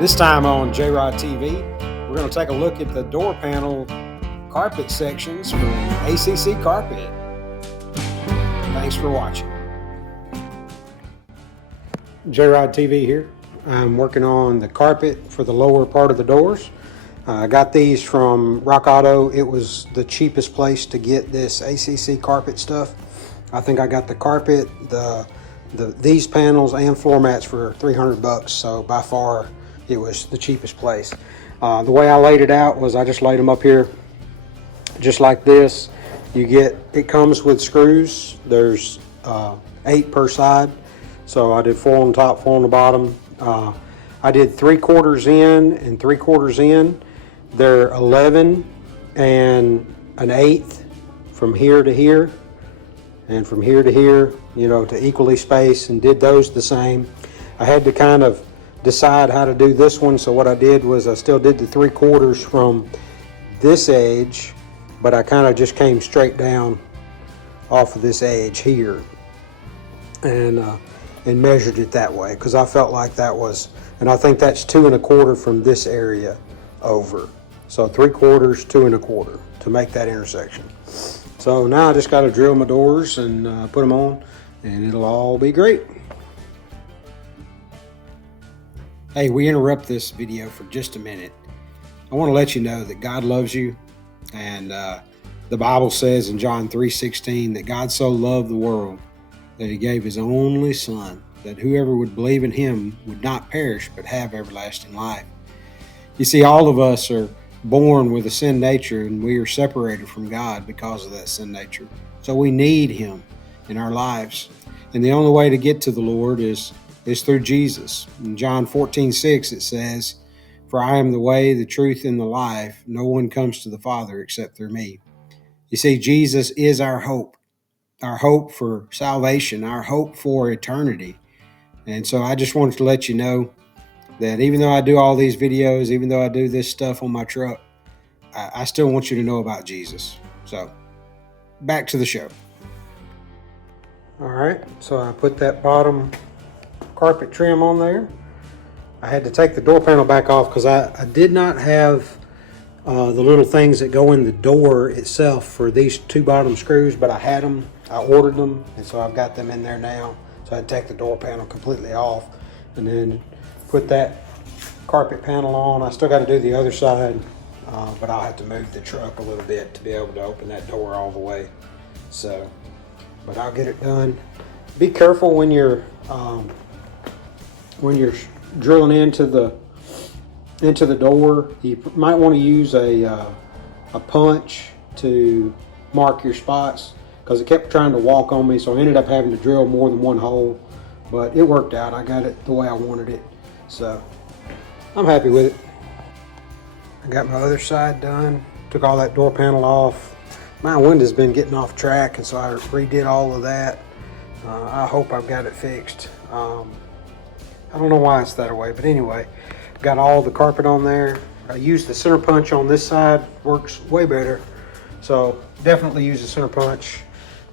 This time on J-RodTV, we're going to take a look at the door panel carpet sections from ACC Carpet. Thanks for watching. J-RodTV here. I'm working on the carpet for the lower part of the doors. I got these from Rock Auto. It was the cheapest place to get this ACC carpet stuff. I think I got the carpet, these panels and floor mats for $300, so by far it was the cheapest place. The way I laid it out was I just laid them up here just like this. It comes with screws. There's 8 per side, so I did 4 on top, 4 on the bottom. I did 3/4 in and 3/4 in. They're 11 and an 1/8 from here to here and from here to here, to equally space, and did those the same. I had to kind of decide how to do this one, so what I did was I still did the 3/4 from this edge, but I kind of just came straight down off of this edge here and measured it that way, because I felt like that was, and I think that's 2 1/4 from this area over. So 3/4, 2 1/4 to make that intersection. So now I just got to drill my doors and put them on, and it'll all be great. Hey, we interrupt this video for just a minute. I want to let you know that God loves you, and the Bible says in John 3:16 that God so loved the world that he gave his only son, that whoever would believe in him would not perish but have everlasting life. You see, all of us are born with a sin nature, and we are separated from God because of that sin nature. So we need him in our lives. And the only way to get to the Lord is through Jesus. In John 14:6 it says, "For I am the way, the truth, and the life. No one comes to the Father except through me." You see, Jesus is our hope for salvation, our hope for eternity. And so I just wanted to let you know that even though I do all these videos, even though I do this stuff on my truck, I still want you to know about Jesus. So back to the show. All right, so I put that bottom carpet trim on there. I had to take the door panel back off because I did not have the little things that go in the door itself for these 2 bottom screws, but I had them, I ordered them, and so I've got them in there now. So I had to take the door panel completely off and then put that carpet panel on. I still got to do the other side, but I'll have to move the truck a little bit to be able to open that door all the way. So, but I'll get it done. Be careful when you're drilling into the door. You might want to use a punch to mark your spots, because it kept trying to walk on me, so I ended up having to drill more than 1 hole, but it worked out. I got it the way I wanted it, so I'm happy with it. I got my other side done, took all that door panel off. My window's been getting off track, and so I redid all of that. I hope I've got it fixed. I don't know why it's that way, but anyway, got all the carpet on there. I used the center punch on this side, works way better. So definitely use the center punch.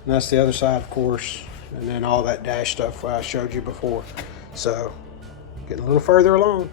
And that's the other side, of course. And then all that dash stuff I showed you before. So getting a little further along.